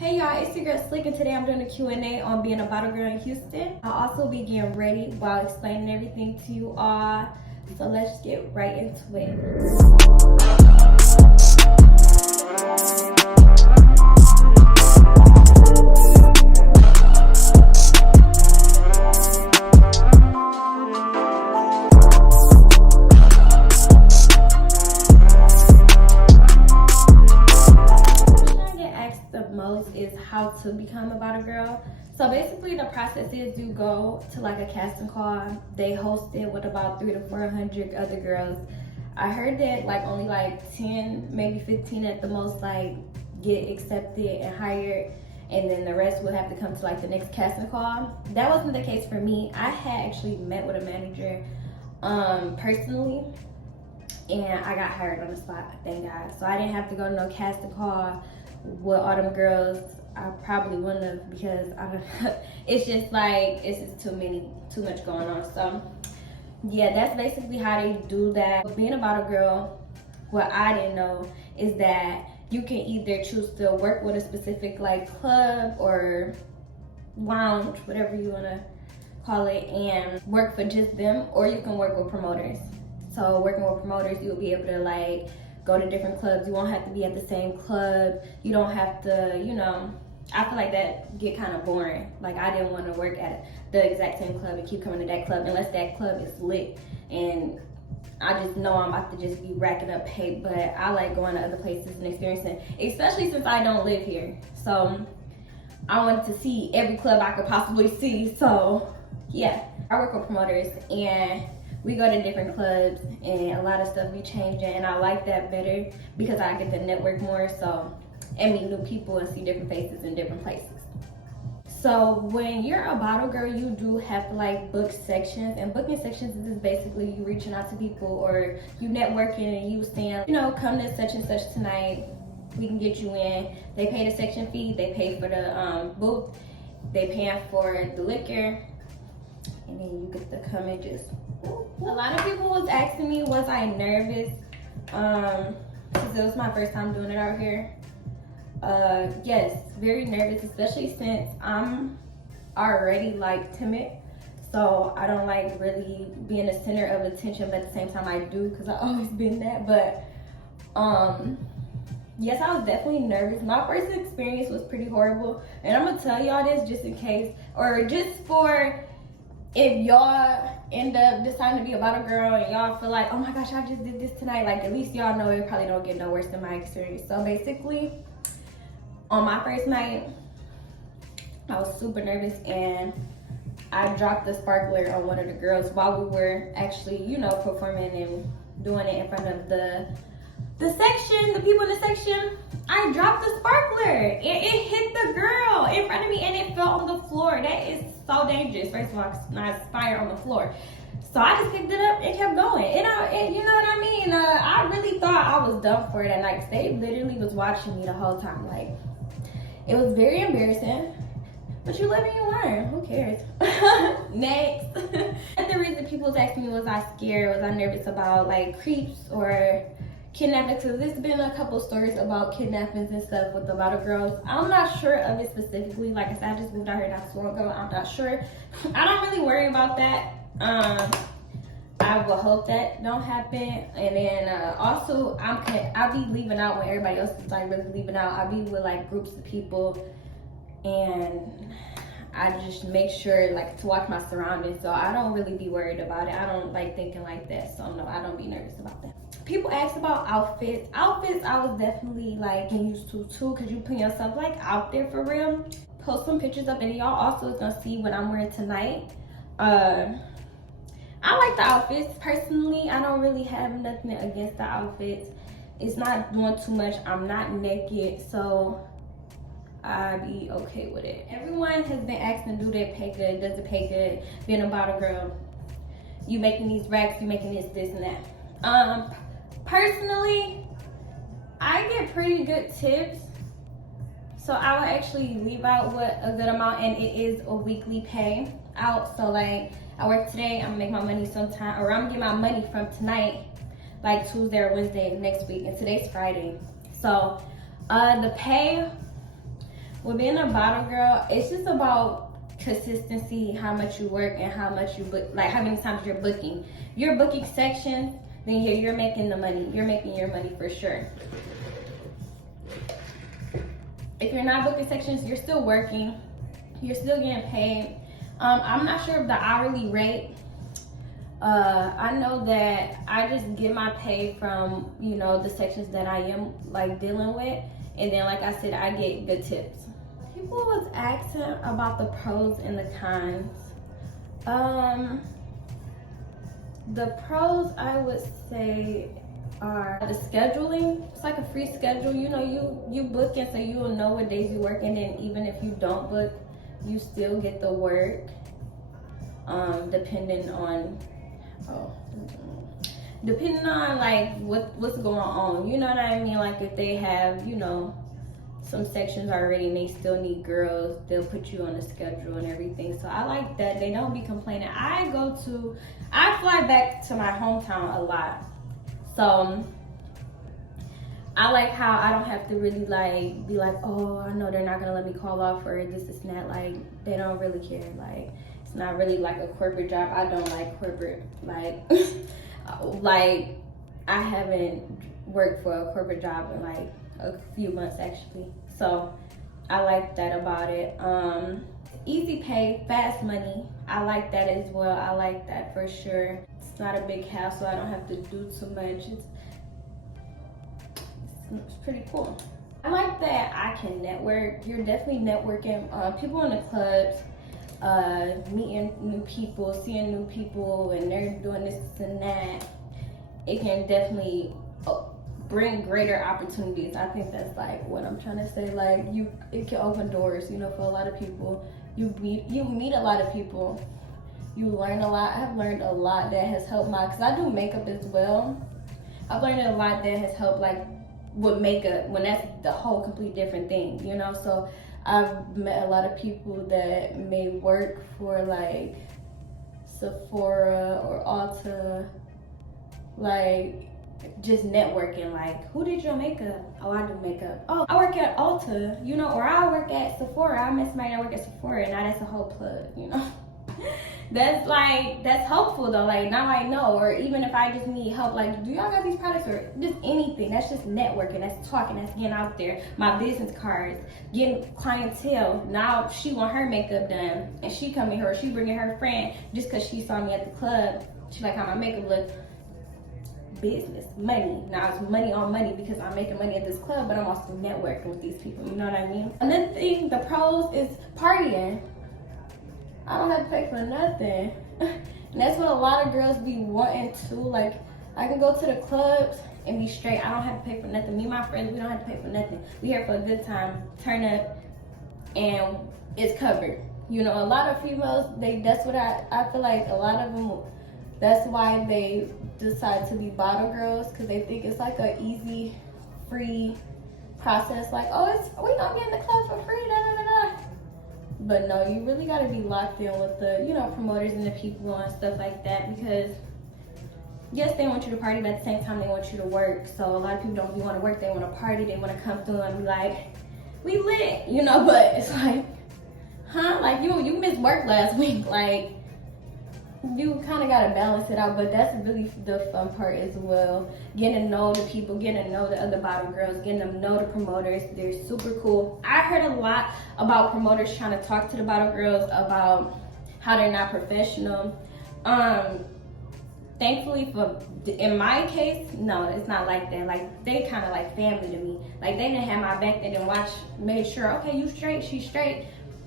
Hey y'all, it's your girl Slick, and today I'm doing a Q&A on being a bottle girl in Houston. I'll also be getting ready while explaining everything to you all. So let's get right into it. Is how to become a bottle girl. So basically the process is you go to like a casting call. They host it with about 300 to 400 other girls. I heard that like only like 10, maybe 15 at the most like get accepted and hired, and then the rest will have to come to like the next casting call. That wasn't the case for me. I had actually met with a manager personally, and I got hired on the spot, thank God. So I didn't have to go to no casting call with all them girls. I probably wouldn't have, because it's just like, it's just too much going on. So yeah, that's basically how they do that. Being a bottle girl, what I didn't know is that you can either choose to work with a specific like club or lounge, whatever you want to call it, and work for just them, or you can work with promoters. So working with promoters, you'll be able to like go to different clubs. You won't have to be at the same club. You don't have to, you know, I feel like that get kind of boring. Like I didn't want to work at the exact same club and keep coming to that club unless that club is lit and I just know I'm about to just be racking up pay. But I like going to other places and experiencing, especially since I don't live here. So I wanted to see every club I could possibly see. So yeah, I work with promoters and we go to different clubs and a lot of stuff be changing, and I like that better because I get to network more, so, and meet new people and see different faces in different places. So when you're a bottle girl, you do have to like book sections, and booking sections is just basically you reaching out to people or you networking and you saying, you know, come to such and such tonight, we can get you in. They pay the section fee, they pay for the booth, they paying for the liquor, and then you get to come and just. A lot of people was asking me, was I nervous? Because it was my first time doing it out here. Yes, very nervous, especially since I'm already like timid. So I don't like really being the center of attention, but at the same time I do, because I've always been that. But yes, I was definitely nervous. My first experience was pretty horrible. And I'm gonna tell y'all this just in case, or just for if y'all end up deciding to be a bottle girl and y'all feel like, oh my gosh, I just did this tonight, like at least y'all know it probably don't get no worse than my experience. So basically, on my first night, I was super nervous and I dropped the sparkler on one of the girls while we were actually, you know, performing and doing it in front of the section, the people in the section. I dropped the sparkler and it hit the girl in front of me and it fell on the floor. That is so dangerous. First of all, it's not fire on the floor. So I just picked it up and kept going. And you know what I mean? I really thought I was done for that night. They literally was watching me the whole time. Like, it was very embarrassing. But you live and you learn. Who cares? Next. And the reason people was asking me, was I scared? Was I nervous about like creeps or kidnapping? Because there's been a couple stories about kidnappings and stuff with a lot of girls. I'm not sure of it specifically. Like I said, I just moved out here not so long ago. I'm not sure. I don't really worry about that. I will hope that don't happen. And then also I'll be leaving out when everybody else is like really leaving out. I'll be with like groups of people, and I just make sure like to watch my surroundings. So I don't really be worried about it. I don't like thinking like that. So no, I don't be nervous about that. People ask about outfits. Outfits, I was definitely like getting used to too, because you put yourself like out there for real. Post some pictures up, and y'all also is gonna see what I'm wearing tonight. I like the outfits personally. I don't really have nothing against the outfits. It's not doing too much. I'm not naked, so I'd be okay with it. Everyone has been asking, do they pay good? Does it pay good being a bottle girl? You making these racks, you making this and that. Personally, I get pretty good tips. So I will actually leave out what a good amount, and it is a weekly pay out. So like I work today, I'm gonna make my money sometime, or I'm gonna get my money from tonight, like Tuesday or Wednesday next week, and today's Friday. So the pay With being a bottle girl, it's just about consistency, how much you work and how much you book, like how many times you're booking. If you're booking sections, then you're making the money. You're making your money for sure. If you're not booking sections, you're still working. You're still getting paid. I'm not sure of the hourly rate. I know that I just get my pay from, you know, the sections that I am like dealing with. And then, like I said, I get good tips. People was asking about the pros and the cons. The pros I would say are the scheduling. It's like a free schedule. You know, you book it so you will know what days you work, and then even if you don't book, you still get the work. Depending on like what's going on. You know what I mean? Like if they have, you know, some sections already and they still need girls, they'll put you on a schedule and everything. So I like that. They don't be complaining. I fly back to my hometown a lot. So I like how I don't have to really like be like, oh, I know they're not gonna let me call off or this is not, like they don't really care. Like it's not really like a corporate job. I don't like corporate, like like I haven't worked for a corporate job in like a few months actually. So I like that about it. Easy pay, fast money. I like that as well. I like that for sure. It's not a big hassle. I don't have to do too much. It's pretty cool. I like that I can network. You're definitely networking. People in the clubs, meeting new people, seeing new people, and they're doing this and that. It can definitely bring greater opportunities. I think that's like what I'm trying to say. Like it can open doors, you know, for a lot of people. You meet a lot of people. You learn a lot. I've learned a lot that has helped cause I do makeup as well. I've learned a lot that has helped like with makeup when that's the whole complete different thing, you know. So I've met a lot of people that may work for like Sephora or Ulta, like just networking. Like, who did your makeup? Oh, I do makeup. Oh, I work at Ulta, you know, or I work at Sephora. I met somebody that work at Sephora, and now that's a whole plug, you know. That's helpful though. Like now I know, or even if I just need help, like, do y'all got these products or just anything? That's just networking. That's talking. That's getting out there. My business cards, getting clientele. Now she want her makeup done, and she coming here, or she bringing her friend just because she saw me at the club. She like how my makeup look. Business, money. Now it's money on money because I'm making money at this club, but I'm also networking with these people. You know what I mean? Another thing, the pros is partying. I don't have to pay for nothing. And that's what a lot of girls be wanting to. Like, I can go to the clubs and be straight. I don't have to pay for nothing. Me and my friends, we don't have to pay for nothing. We here for a good time, turn up, and it's covered. You know, a lot of females, that's what I feel like a lot of them, that's why they decide to be bottle girls, because they think it's like a easy, free process. Like, oh, we gonna get in the club for free, da da da da. But no, you really gotta be locked in with the, you know, promoters and the people and stuff like that, because yes, they want you to party, but at the same time they want you to work. So a lot of people don't really want to work, they want to party, they want to come through and be like, we lit, you know. But it's like, huh? Like you missed work last week. Like, you kind of got to balance it out. But that's really the fun part as well. Getting to know the people, getting to know the other bottle girls, getting to know the promoters. They're super cool. I heard a lot about promoters trying to talk to the bottle girls about how they're not professional. Thankfully, in my case, no, it's not like that. Like, they kind of like family to me. Like, they didn't have my back. They didn't made sure, okay, you straight, she's straight.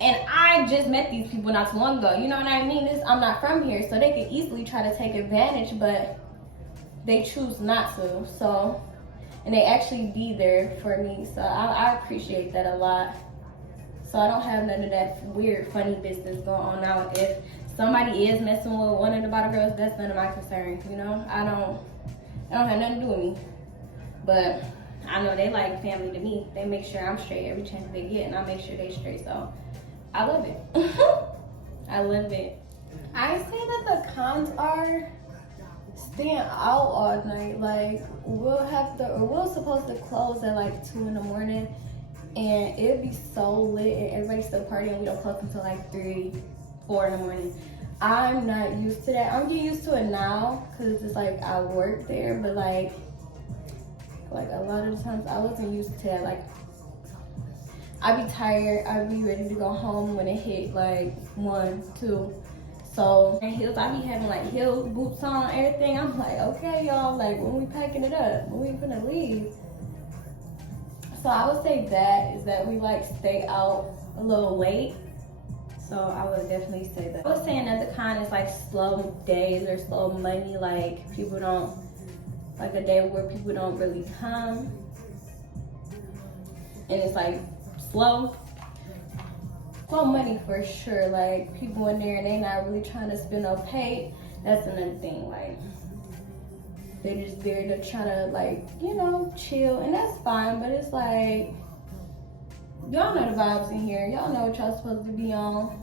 And I just met these people not too long ago. You know what I mean? I'm not from here, so they could easily try to take advantage, but they choose not to. So, and they actually be there for me. So I appreciate that a lot. So I don't have none of that weird, funny business going on now. If somebody is messing with one of the bottle girls, that's none of my concern. You know, I don't have nothing to do with me. But I know they like family to me. They make sure I'm straight every chance they get, and I make sure they straight. So I love it. I love it. I say that the cons are staying out all night. Like, we're supposed to close at like 2 in the morning. and it'd be so lit and everybody's still partying. We don't close until like 3, 4 in the morning. I'm not used to that. I'm getting used to it now because it's like I work there, but like a lot of the times I wasn't used to that. Like I'd be tired, I'd be ready to go home when it hit like 1, 2. So and heels, I be having like heel boots on, everything. I'm like, okay, y'all, like when we packing it up, when we gonna leave? So I would say that is that we like stay out a little late. So I would definitely say that. I would say another kind is like slow days or slow money. Like people don't, like a day where people don't really come. And it's like slow money for sure. Like people in there and they not really trying to spend no pay. That's another thing. Like they're just there to try to like, you know, chill, and that's fine. But it's like, y'all know the vibes in here. Y'all know what y'all supposed to be on.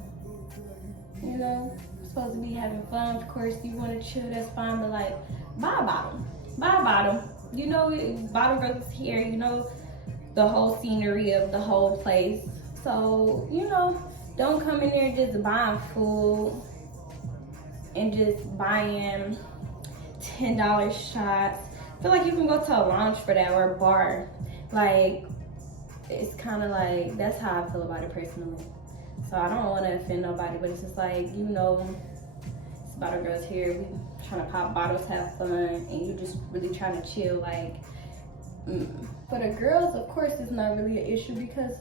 You know, supposed to be having fun. Of course, you want to chill, that's fine. But like, buy a bottle. Buy a bottle. You know, bottle girls is here. You know, the whole scenery of the whole place. So, you know, don't come in there just buying food and just buying $10 shots. I feel like you can go to a lounge for that or a bar. Like, it's kind of like, that's how I feel about it personally. So I don't want to offend nobody, but it's just like, you know, it's bottle girls here. We trying to pop bottles, have fun, and you just really trying to chill. Like, for the girls, of course, it's not really an issue because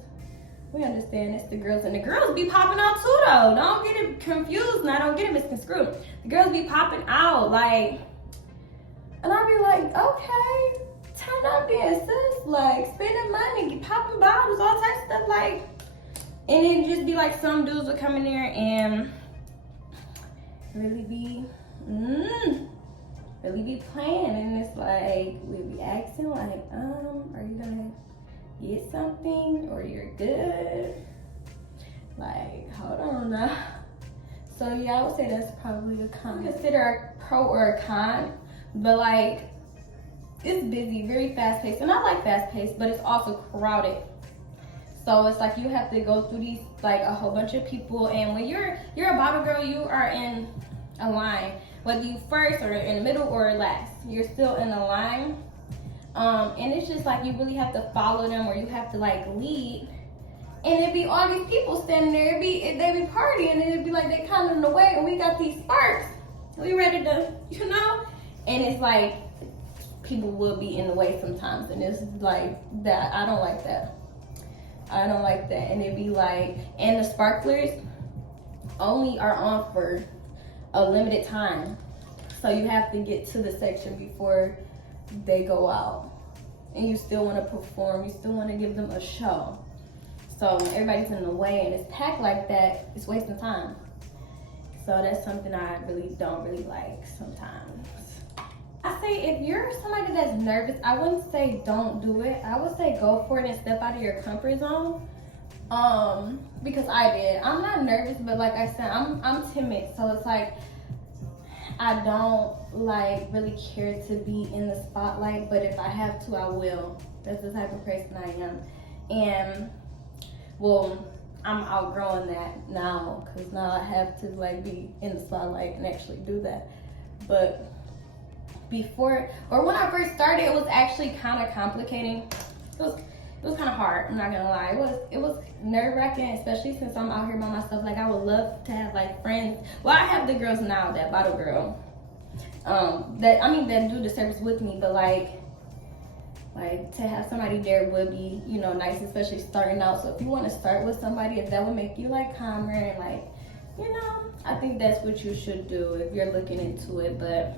we understand it's the girls, and the girls be popping out too, though. Don't get it confused, now don't get it misconstrued. The girls be popping out, like, and I be like, okay, turn up then, sis. Like, spending money, popping bottles, all types of stuff, like. And it just be like some dudes would come in there and really be playing, and it's like we'd be asking like, are you gonna get something or you're good? Like, hold on now. So yeah, I would say that's probably a con. Consider a pro or a con, but like it's busy, very fast paced, and I like fast paced, but it's also crowded. So it's like you have to go through these, like a whole bunch of people, and when you're a bottle girl, you are in a line. Whether you first or in the middle or last, you're still in a line. And it's just like you really have to follow them, or you have to like lead. And it'd be all these people standing there, they be partying, and it'd be like they kind of in the way, and we got these sparks. We ready to, you know? And it's like people will be in the way sometimes, and it's like that. I don't like that. I don't like that. And it'd be like, and the sparklers only are on for a limited time. So you have to get to the section before they go out. And you still want to perform, you still want to give them a show. So everybody's in the way and it's packed like that, it's wasting time. So that's something I really don't like sometimes. I say if you're somebody that's nervous, I wouldn't say don't do it. I would say go for it and step out of your comfort zone. Because I did. I'm not nervous, but like I said, I'm timid. So it's like I don't like really care to be in the spotlight, but if I have to, I will. That's the type of person I am. And well, I'm outgrowing that now, because now I have to like be in the spotlight and actually do that. But before, or when I first started, it was actually kind of complicating. It was kind of hard, I'm not gonna lie. It was nerve-wracking, especially since I'm out here by myself. Like, I would love to have like friends. Well, I have the girls now, that bottle girl, that do the service with me, but like to have somebody there would be, you know, nice, especially starting out. So if you want to start with somebody, if that would make you like calmer and like, you know, I think that's what you should do if you're looking into it. But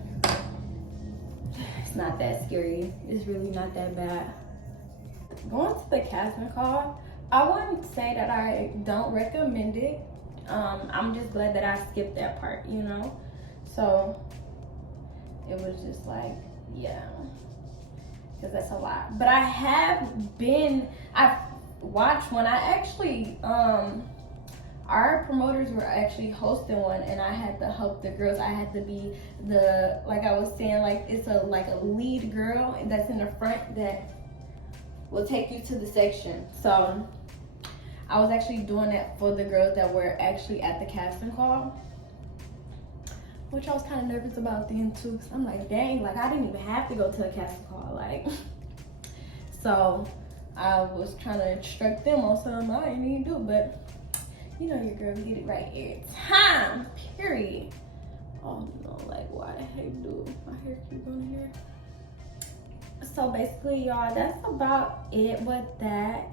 it's not that scary. It's really not that bad. Going to the casting call, I wouldn't say that I don't recommend it. I'm just glad that I skipped that part, you know? So it was just like, yeah, because that's a lot. But I've watched one. I actually, our promoters were actually hosting one, and I had to help the girls. I had to be the, like I was saying, like it's a lead girl that's in the front that will take you to the section. So I was actually doing that for the girls that were actually at the casting call, which I was kind of nervous about then too, because I'm like, dang, like I didn't even have to go to a casting call, like. So I was trying to instruct them on something I didn't even do, but you know your girl get it right every time, period. Oh no, like why the heck do my hair keep going here? So basically, y'all, that's about it with that.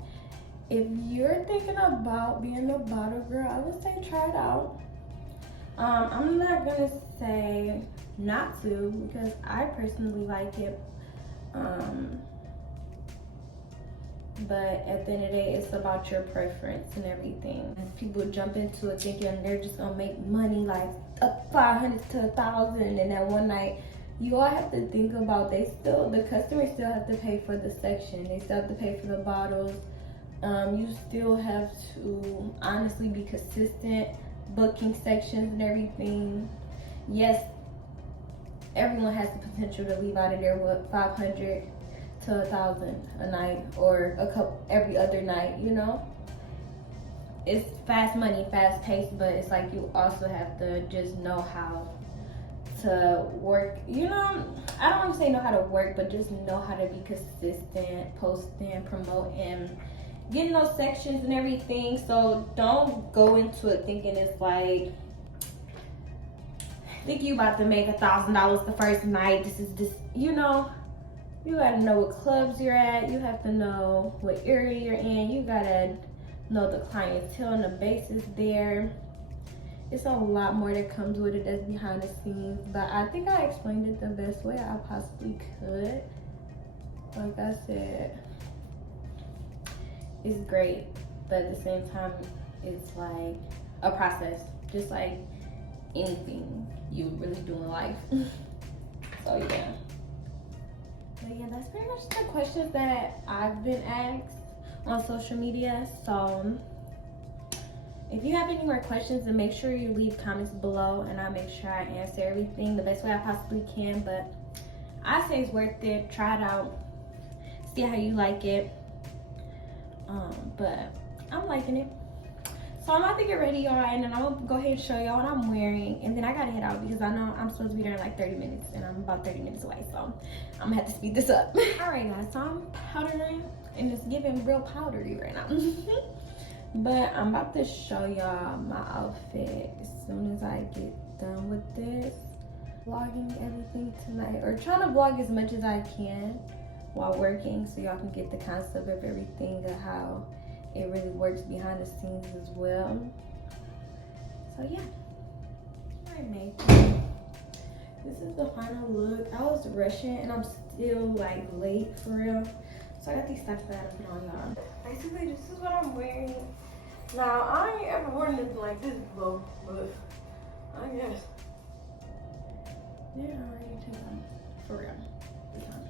If you're thinking about being a bottle girl, I would say try it out. I'm not gonna say not to, because I personally like it. But at the end of the day, it's about your preference and everything. And people jump into it thinking they're just gonna make money like $500 to $1,000 in that one night. You all have to think about the customers still have to pay for the section. They still have to pay for the bottles. You still have to honestly be consistent, booking sections and everything. Yes, everyone has the potential to leave out of there with $500 to $1,000 a night, or a couple every other night, you know. It's fast money, fast paced, but it's like you also have to just know how to work, you know. I don't want to say know how to work, but just know how to be consistent, posting, promoting, getting those sections and everything. So don't go into it thinking it's like, think you about to make $1,000 the first night. This is this, you know. You gotta know what clubs you're at. You have to know what area you're in. You gotta know the clientele and the basis there. It's a lot more that comes with it that's behind the scenes, but I think I explained it the best way I possibly could. Like I said, it's great, but at the same time, it's like a process, just like anything you would really do in life. So yeah. But yeah, that's pretty much the questions that I've been asked on social media. So if you have any more questions, then make sure you leave comments below, and I'll make sure I answer everything the best way I possibly can. But I say it's worth it. Try it out. See how you like it. But I'm liking it. So I'm about to get ready, y'all, and then I'm gonna go ahead and show y'all what I'm wearing, and then I gotta head out because I know I'm supposed to be there in like 30 minutes, and I'm about 30 minutes away, so I'm gonna have to speed this up. All right, guys, so I'm powdering, and it's giving real powdery right now. But I'm about to show y'all my outfit as soon as I get done with this. Vlogging everything tonight, or trying to vlog as much as I can while working, so y'all can get the concept of everything of how it really works behind the scenes as well. So yeah, I made this. This is the final look. I was rushing and I'm still like late for real. So I got these socks that I gotta put on, y'all. Basically, this is what I'm wearing. Now, I ain't ever worn anything like this before, but I guess. Yeah, I already took them for real this time.